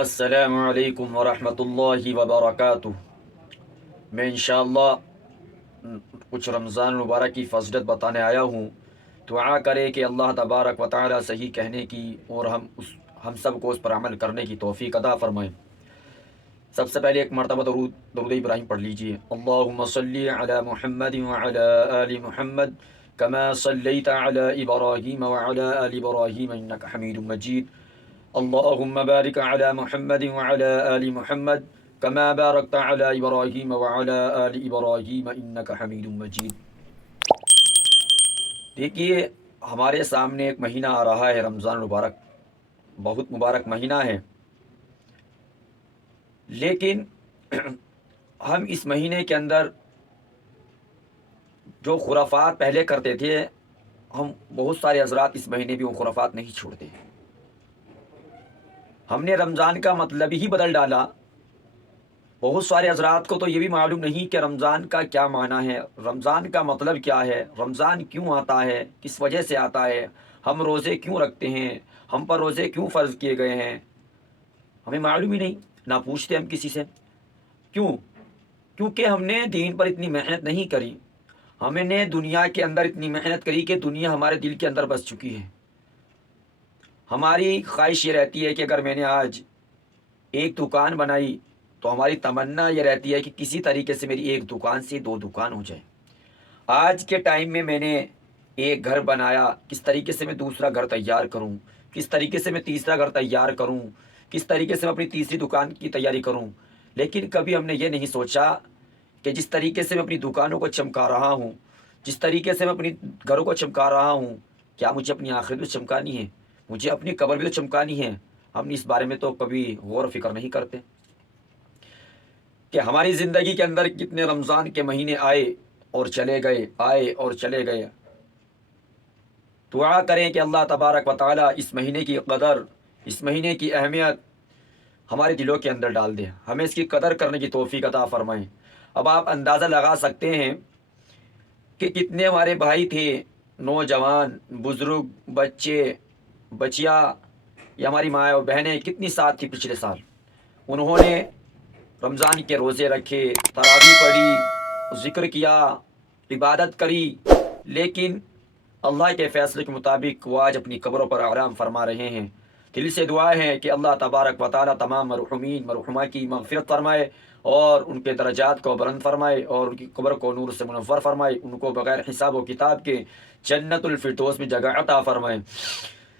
السلام علیکم ورحمۃ اللہ وبرکاتہ۔ میں انشاءاللہ کچھ رمضان المبارک کی فضیلت بتانے آیا ہوں۔ دعا کرے کہ اللہ تبارک و تعالی صحیح کہنے کی اور ہم سب کو اس پر عمل کرنے کی توفیق عطا فرمائے۔ سب سے پہلے ایک مرتبہ درود ابراہیم پڑھ لیجئے۔ اللہم صلی علی محمد وعلی آل محمد کما صلیت علی ابراہیم وعلی آل ابراہیم انک حمید مجید۔ اللہم بارک علی محمد وعلی آل محمد کما بارکت علی ابراہیم وعلی آل ابراہیم انک حمید مجید۔ دیکھیے، ہمارے سامنے ایک مہینہ آ رہا ہے رمضان المبارک، بہت مبارک مہینہ ہے، لیکن ہم اس مہینے کے اندر جو خرافات پہلے کرتے تھے، ہم بہت سارے حضرات اس مہینے بھی وہ خرافات نہیں چھوڑتے۔ ہم نے رمضان کا مطلب ہی بدل ڈالا۔ بہت سارے حضرات کو تو یہ بھی معلوم نہیں کہ رمضان کا کیا معنی ہے، رمضان کا مطلب کیا ہے، رمضان کیوں آتا ہے، کس وجہ سے آتا ہے، ہم روزے کیوں رکھتے ہیں، ہم پر روزے کیوں فرض کیے گئے ہیں، ہمیں معلوم ہی نہیں، نہ پوچھتے ہم کسی سے۔ کیوں؟ کیونکہ ہم نے دین پر اتنی محنت نہیں کری، ہم نے دنیا کے اندر اتنی محنت کری کہ دنیا ہمارے دل کے اندر بس چکی ہے۔ ہماری خواہش یہ رہتی ہے کہ اگر میں نے آج ایک دکان بنائی تو ہماری تمنا یہ رہتی ہے کہ کسی طریقے سے میری ایک دکان سے دو دکان ہو جائے۔ آج کے ٹائم میں نے ایک گھر بنایا، کس طریقے سے میں دوسرا گھر تیار کروں، کس طریقے سے میں تیسرا گھر تیار کروں، کس طریقے سے میں اپنی تیسری دکان کی تیاری کروں۔ لیکن کبھی ہم نے یہ نہیں سوچا کہ جس طریقے سے میں اپنی دکانوں کو چمکا رہا ہوں، جس طریقے سے میں اپنی گھروں کو چمکا رہا ہوں، کیا مجھے اپنی آخرت بھی چمکانی ہے، مجھے اپنی قبر بھی تو چمکانی ہے۔ ہم اس بارے میں تو کبھی غور و فکر نہیں کرتے کہ ہماری زندگی کے اندر کتنے رمضان کے مہینے آئے اور چلے گئے، آئے اور چلے گئے۔ دعا کریں کہ اللہ تبارک و تعالی اس مہینے کی قدر، اس مہینے کی اہمیت ہمارے دلوں کے اندر ڈال دے، ہمیں اس کی قدر کرنے کی توفیق عطا فرمائیں۔ اب آپ اندازہ لگا سکتے ہیں کہ کتنے ہمارے بھائی تھے، نوجوان، بزرگ، بچے، بچیا، یا ہماری ماں اور بہنیں کتنی ساتھ تھی پچھلے سال، انہوں نے رمضان کے روزے رکھے، تراویح پڑھی، ذکر کیا، عبادت کری، لیکن اللہ کے فیصلے کے مطابق وہ آج اپنی قبروں پر آرام فرما رہے ہیں۔ دل سے دعا ہے کہ اللہ تبارک و تعالی تمام مرحومین مرحومہ کی مغفرت فرمائے اور ان کے درجات کو بلند فرمائے اور ان کی قبر کو نور سے منور فرمائے، ان کو بغیر حساب و کتاب کے جنت الفردوس میں جگہ عطا فرمائے۔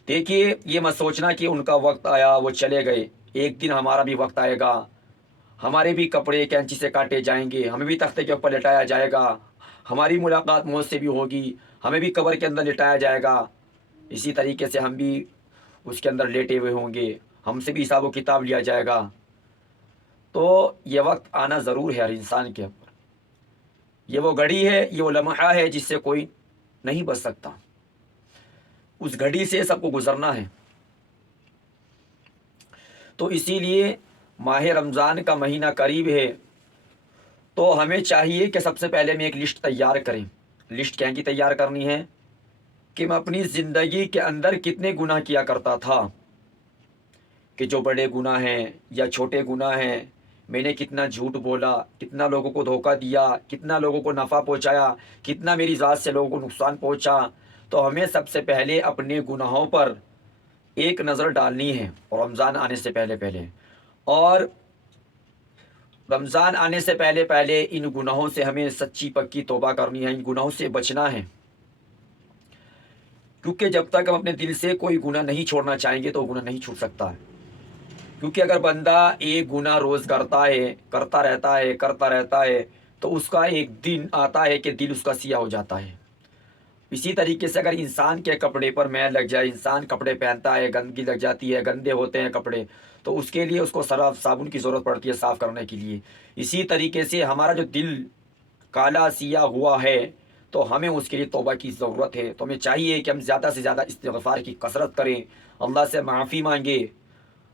دیکھیے، یہ مت سوچنا کہ ان کا وقت آیا وہ چلے گئے، ایک دن ہمارا بھی وقت آئے گا، ہمارے بھی کپڑے کینچی سے کاٹے جائیں گے، ہمیں بھی تختے کے اوپر لٹایا جائے گا، ہماری ملاقات موت سے بھی ہوگی، ہمیں بھی قبر کے اندر لٹایا جائے گا، اسی طریقے سے ہم بھی اس کے اندر لیٹے ہوئے ہوں گے، ہم سے بھی حساب و کتاب لیا جائے گا۔ تو یہ وقت آنا ضرور ہے ہر انسان کے اوپر، یہ وہ گھڑی ہے، یہ وہ لمحہ ہے جس سے کوئی نہیں بچ سکتا، اس گھڑی سے سب کو گزرنا ہے۔ تو اسی لیے ماہ رمضان کا مہینہ قریب ہے، تو ہمیں چاہیے کہ سب سے پہلے میں ایک لسٹ تیار کریں۔ لسٹ کیا کی تیار کرنی ہے کہ میں اپنی زندگی کے اندر کتنے گناہ کیا کرتا تھا، کہ جو بڑے گناہ ہیں یا چھوٹے گناہ ہیں، میں نے کتنا جھوٹ بولا، کتنا لوگوں کو دھوکہ دیا، کتنا لوگوں کو نفع پہنچایا، کتنا میری ذات سے لوگوں کو نقصان پہنچا۔ تو ہمیں سب سے پہلے اپنے گناہوں پر ایک نظر ڈالنی ہے رمضان آنے سے پہلے پہلے، اور رمضان آنے سے پہلے پہلے ان گناہوں سے ہمیں سچی پکی توبہ کرنی ہے، ان گناہوں سے بچنا ہے، کیونکہ جب تک ہم اپنے دل سے کوئی گناہ نہیں چھوڑنا چاہیں گے تو گناہ نہیں چھوٹ سکتا ہے۔ کیونکہ اگر بندہ ایک گناہ روز کرتا ہے، کرتا رہتا ہے تو اس کا ایک دن آتا ہے کہ دل اس کا سیاہ ہو جاتا ہے۔ اسی طریقے سے اگر انسان کے کپڑے پر میل لگ جائے، انسان کپڑے پہنتا ہے، گندگی لگ جاتی ہے، گندے ہوتے ہیں کپڑے، تو اس کے لیے اس کو سرف صابن کی ضرورت پڑتی ہے صاف کرنے کے لیے۔ اسی طریقے سے ہمارا جو دل کالا سیاہ ہوا ہے تو ہمیں اس کے لیے توبہ کی ضرورت ہے۔ تو ہمیں چاہیے کہ ہم زیادہ سے زیادہ استغفار کی کثرت کریں، اللہ سے معافی مانگے۔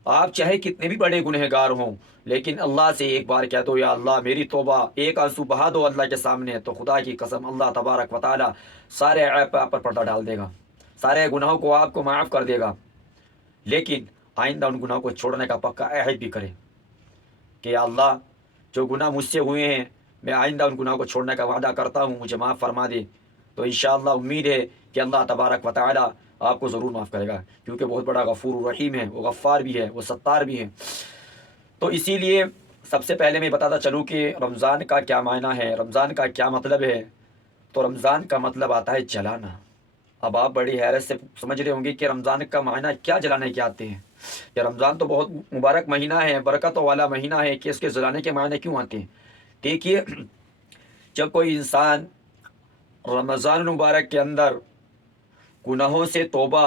آپ چاہے کتنے بھی بڑے گنہگار ہوں، لیکن اللہ سے ایک بار کہہ دو یا اللہ میری توبہ، ایک آنسو بہا دو اللہ کے سامنے، تو خدا کی قسم اللہ تبارک و تعالی سارے عیب پہ آپ پر پردہ ڈال دے گا، سارے گناہوں کو آپ کو معاف کر دے گا۔ لیکن آئندہ ان گناہوں کو چھوڑنے کا پکا عہد بھی کرے کہ یا اللہ جو گناہ مجھ سے ہوئے ہیں میں آئندہ ان گناہوں کو چھوڑنے کا وعدہ کرتا ہوں، مجھے معاف فرما دے۔ تو انشاءاللہ امید ہے کہ اللہ تبارک و تعالی آپ کو ضرور معاف کرے گا، کیونکہ بہت بڑا غفور الرحیم ہے، وہ غفار بھی ہے، وہ ستار بھی ہے۔ تو اسی لیے سب سے پہلے میں بتاتا چلوں کہ رمضان کا کیا معنی ہے، رمضان کا کیا مطلب ہے۔ تو رمضان کا مطلب آتا ہے جلانا۔ اب آپ بڑی حیرت سے سمجھ رہے ہوں گے کہ رمضان کا معنی کیا جلانے کے آتے ہیں، کہ رمضان تو بہت مبارک مہینہ ہے، برکتوں والا مہینہ ہے، کہ اس کے جلانے کے معنی کیوں آتے ہیں۔ دیکھیے، جب کوئی انسان رمضان المبارک کے اندر گناہوں سے توبہ،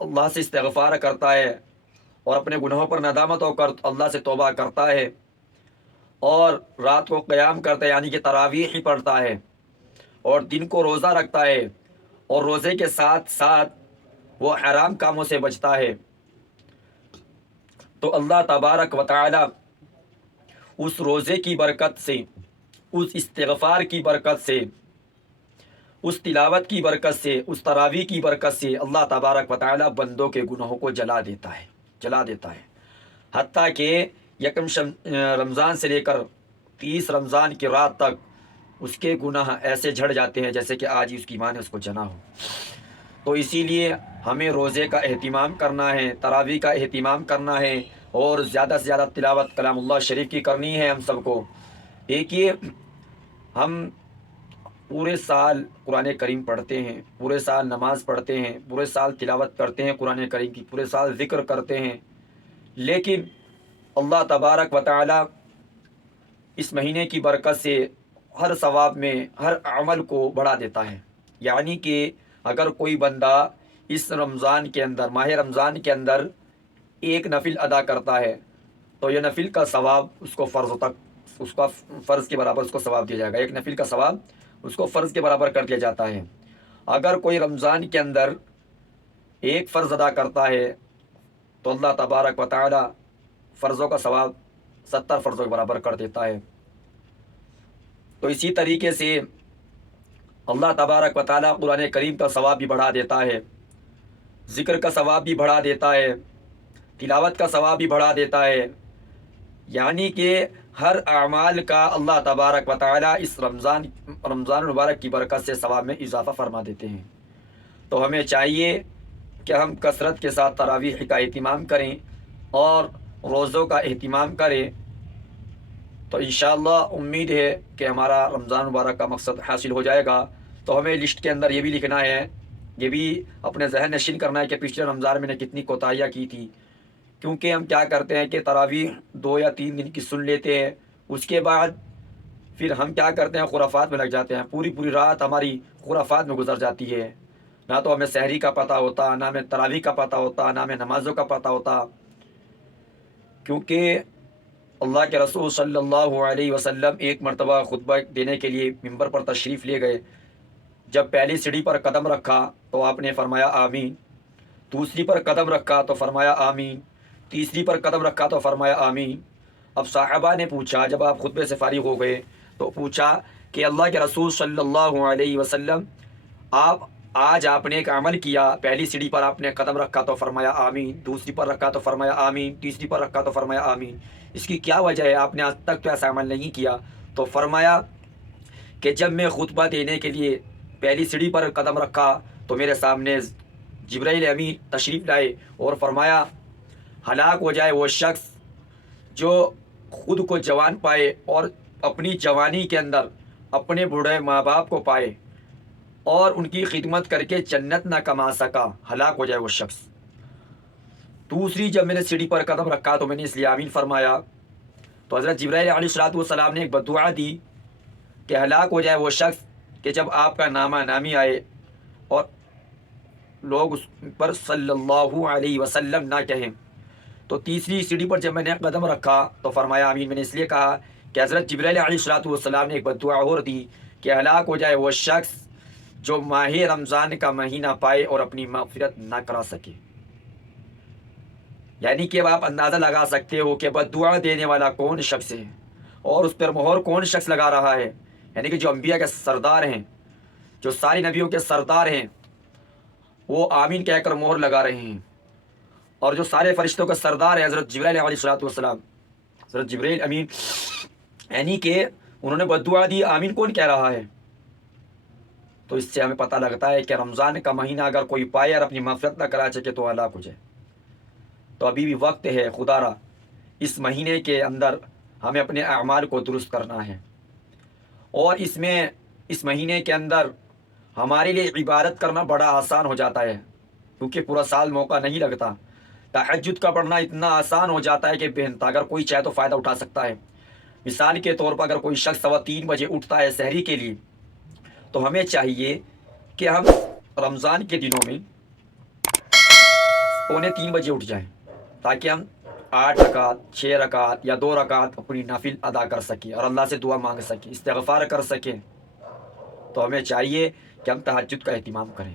اللہ سے استغفار کرتا ہے اور اپنے گناہوں پر ندامت ہو کر اللہ سے توبہ کرتا ہے اور رات کو قیام کرتا ہے یعنی کہ تراویح ہی پڑھتا ہے اور دن کو روزہ رکھتا ہے اور روزے کے ساتھ ساتھ وہ حرام کاموں سے بچتا ہے، تو اللہ تبارک و تعالی اس روزے کی برکت سے، اس استغفار کی برکت سے، اس تلاوت کی برکت سے، اس تراویح کی برکت سے اللہ تبارک و تعالی بندوں کے گناہوں کو جلا دیتا ہے، حتیٰ کہ یکم رمضان سے لے کر 30 رمضان کی رات تک اس کے گناہ ایسے جھڑ جاتے ہیں جیسے کہ آج ہی اس کی ماں نے اس کو جنا ہو۔ تو اسی لیے ہمیں روزے کا اہتمام کرنا ہے، تراویح کا اہتمام کرنا ہے اور زیادہ سے زیادہ تلاوت کلام اللہ شریف کی کرنی ہے ہم سب کو۔ دیکھیے، ہم پورے سال قرآن کریم پڑھتے ہیں، پورے سال نماز پڑھتے ہیں، پورے سال تلاوت کرتے ہیں قرآن کریم کی، پورے سال ذکر کرتے ہیں، لیکن اللہ تبارک و تعالی اس مہینے کی برکت سے ہر ثواب میں ہر عمل کو بڑھا دیتا ہے۔ یعنی کہ اگر کوئی بندہ اس رمضان کے اندر، ماہ رمضان کے اندر ایک نفل ادا کرتا ہے تو یہ نفل کا ثواب اس کو فرض تک، اس کا فرض کے برابر اس کو ثواب دیا جائے گا، ایک نفل کا ثواب اس کو فرض کے برابر کر دیا جاتا ہے۔ اگر کوئی رمضان کے اندر ایک فرض ادا کرتا ہے تو اللہ تبارک و تعالی فرضوں کا ثواب 70 فرضوں کے برابر کر دیتا ہے۔ تو اسی طریقے سے اللہ تبارک و تعالی قرآن کریم کا ثواب بھی بڑھا دیتا ہے، ذکر کا ثواب بھی بڑھا دیتا ہے، تلاوت کا ثواب بھی بڑھا دیتا ہے، یعنی کہ ہر اعمال کا اللہ تبارک و تعالی اس رمضان المبارک کی برکت سے ثواب میں اضافہ فرما دیتے ہیں۔ تو ہمیں چاہیے کہ ہم کثرت کے ساتھ تراویح کا اہتمام کریں اور روزوں کا اہتمام کریں، تو انشاءاللہ امید ہے کہ ہمارا رمضان مبارک کا مقصد حاصل ہو جائے گا۔ تو ہمیں لسٹ کے اندر یہ بھی لکھنا ہے، یہ بھی اپنے ذہن نشین کرنا ہے کہ پچھلے رمضان میں نے کتنی کوتاہیاں کی تھی، کیونکہ ہم کیا کرتے ہیں کہ تراویح 2 یا 3 دن کی سن لیتے ہیں، اس کے بعد پھر ہم کیا کرتے ہیں خرافات میں لگ جاتے ہیں، پوری رات ہماری خرافات میں گزر جاتی ہے، نہ تو ہمیں سحری کا پتہ ہوتا، نہ ہمیں تراویح کا پتہ ہوتا، نہ ہمیں نمازوں کا پتہ ہوتا، کیونکہ اللہ کے رسول صلی اللہ علیہ وسلم ایک مرتبہ خطبہ دینے کے لیے ممبر پر تشریف لے گئے۔ جب پہلی سیڑھی پر قدم رکھا تو آپ نے فرمایا آمین، دوسری پر قدم رکھا تو فرمایا آمین، تیسری پر قدم رکھا تو فرمایا آمین۔ اب صحابہ نے پوچھا، جب آپ خطبے سے فارغ ہو گئے تو پوچھا کہ اللہ کے رسول صلی اللہ علیہ وسلم، آج آپ نے ایک عمل کیا، پہلی سیڑھی پر آپ نے قدم رکھا تو فرمایا آمین، دوسری پر رکھا تو فرمایا آمین، تیسری پر رکھا تو فرمایا آمین، اس کی کیا وجہ ہے؟ آپ نے آج تک تو ایسا عمل نہیں کیا۔ تو فرمایا کہ جب میں خطبہ دینے کے لیے پہلی سیڑھی پر قدم رکھا تو میرے سامنے جبرائیل امین تشریف لائے اور فرمایا ہلاک ہو جائے وہ شخص جو خود کو جوان پائے اور اپنی جوانی کے اندر اپنے بوڑھے ماں باپ کو پائے اور ان کی خدمت کر کے جنت نہ کما سکا، ہلاک ہو جائے وہ شخص۔ دوسری جب میں نے سیڑھی پر قدم رکھا تو میں نے اس لیے آمین فرمایا، تو حضرت جبرائیل علیہ السلام نے ایک بددعا دی کہ ہلاک ہو جائے وہ شخص کہ جب آپ کا نامہ نامی آئے اور لوگ اس پر صلی اللہ علیہ وسلم نہ کہیں۔ تو تیسری سیڑھی پر جب میں نے قدم رکھا تو فرمایا آمین، میں نے اس لیے کہا کہ حضرت جبرائیل علیہ السلام نے ایک بددعا اور دی کہ ہلاک ہو جائے وہ شخص جو ماہ رمضان کا مہینہ پائے اور اپنی مغفرت نہ کرا سکے۔ یعنی کہ اب آپ اندازہ لگا سکتے ہو کہ بددعا دینے والا کون شخص ہے اور اس پر مہر کون شخص لگا رہا ہے، یعنی کہ جو انبیاء کے سردار ہیں، جو ساری نبیوں کے سردار ہیں، وہ آمین کہہ کر مہر لگا رہے ہیں اور جو سارے فرشتوں کا سردار ہے حضرت جبرائیل علیہ السلام، حضرت جبرائیل امین، یعنی کہ انہوں نے بددعا دی، آمین کون کہہ رہا ہے؟ تو اس سے ہمیں پتہ لگتا ہے کہ رمضان کا مہینہ اگر کوئی پائے اور اپنی مغفرت نہ کرا سکے تو ہلاک ہو جائے۔ تو ابھی بھی وقت ہے، خدا را اس مہینے کے اندر ہمیں اپنے اعمال کو درست کرنا ہے، اور اس مہینے کے اندر ہمارے لیے عبادت کرنا بڑا آسان ہو جاتا ہے، کیونکہ پورا سال موقع نہیں لگتا۔ تہجد کا پڑھنا اتنا آسان ہو جاتا ہے کہ بے انتہا، اگر کوئی چاہے تو فائدہ اٹھا سکتا ہے۔ مثال کے طور پر اگر کوئی شخص 3:15 بجے اٹھتا ہے سحری کے لیے، تو ہمیں چاہیے کہ ہم رمضان کے دنوں میں 2:45 بجے اٹھ جائیں، تاکہ ہم 8 رکعت، 6 رکعت یا 2 رکعت اپنی نافل ادا کر سکیں اور اللہ سے دعا مانگ سکیں، استغفار کر سکیں۔ تو ہمیں چاہیے کہ ہم تہجد کا اہتمام کریں۔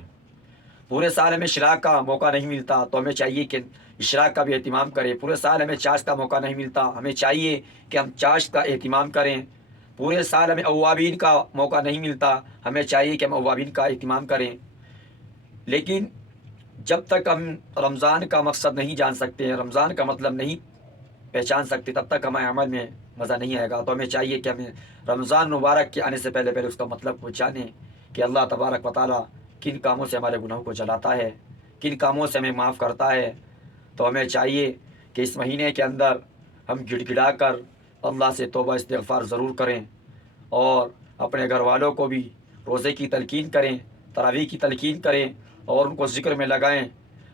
پورے سال ہمیں اشراق کا موقع نہیں ملتا، تو ہمیں چاہیے کہ اشراق کا بھی اہتمام کریں۔ پورے سال ہمیں چاشت کا موقع نہیں ملتا، ہمیں چاہیے کہ ہم چاشت کا اہتمام کریں۔ پورے سال ہمیں اوابین کا موقع نہیں ملتا، ہمیں چاہیے کہ ہم اوابین کا اہتمام کریں۔ لیکن جب تک ہم رمضان کا مقصد نہیں جان سکتے، رمضان کا مطلب نہیں پہچان سکتے، تب تک ہمیں عمل میں مزہ نہیں آئے گا۔ تو ہمیں چاہیے کہ ہمیں رمضان مبارک کے آنے سے پہلے اس کا مطلب کو جانیں کہ اللہ تبارک و تعالیٰ کن کاموں سے ہمارے گناہوں کو جلاتا ہے، کن کاموں سے ہمیں معاف کرتا ہے۔ تو ہمیں چاہیے کہ اس مہینے کے اندر ہم گڑ گڑا کر اللہ سے توبہ استغفار ضرور کریں، اور اپنے گھر والوں کو بھی روزے کی تلقین کریں، تراویح کی تلقین کریں، اور ان کو ذکر میں لگائیں۔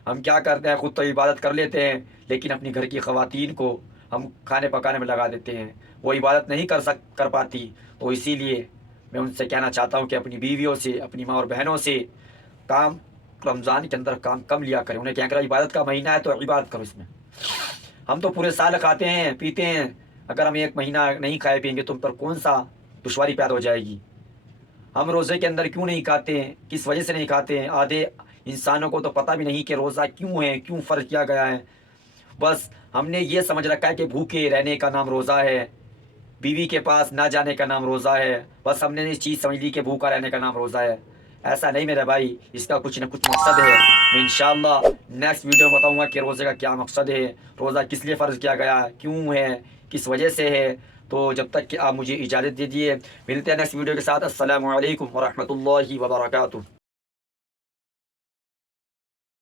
ہم کیا کرتے ہیں، خود تو عبادت کر لیتے ہیں، لیکن اپنی گھر کی خواتین کو ہم کھانے پکانے میں لگا دیتے ہیں، وہ عبادت نہیں کر پاتی۔ تو اسی لیے میں ان سے کہنا چاہتا ہوں کہ اپنی بیویوں سے، اپنی ماں اور بہنوں سے کام رمضان کے اندر کام کم لیا کریں، انہیں کیا کریں، عبادت کا مہینہ ہے تو عبادت کرو۔ اس میں ہم تو پورے سال کھاتے ہیں پیتے ہیں، اگر ہم ایک مہینہ نہیں کھائے پیئیں گے تو ہم پر کون سا دشواری پیدا ہو جائے گی۔ ہم روزے کے اندر کیوں نہیں کھاتے ہیں، کس وجہ سے نہیں کھاتے ہیں؟ آدھے انسانوں کو تو پتہ بھی نہیں کہ روزہ کیوں ہے، کیوں فرض کیا گیا ہے۔ بس ہم نے یہ سمجھ رکھا ہے کہ بھوکے رہنے کا نام روزہ ہے، بیوی کے پاس نہ جانے کا نام روزہ ہے، بس ہم نے یہ چیز سمجھ لی کہ بھوکا رہنے کا نام روزہ ہے۔ ایسا نہیں میرے بھائی، اس کا کچھ نہ کچھ مقصد ہے۔ میں انشاءاللہ نیکسٹ ویڈیو میں بتاؤں گا کہ روزے کا کیا مقصد ہے، روزہ کس لیے فرض کیا گیا، کیوں ہے، کس وجہ سے ہے۔ تو جب تک کہ آپ مجھے اجازت دیجیے، ملتے ہیں نیکسٹ ویڈیو کے ساتھ۔ السلام علیکم ورحمۃ اللہ وبرکاتہ۔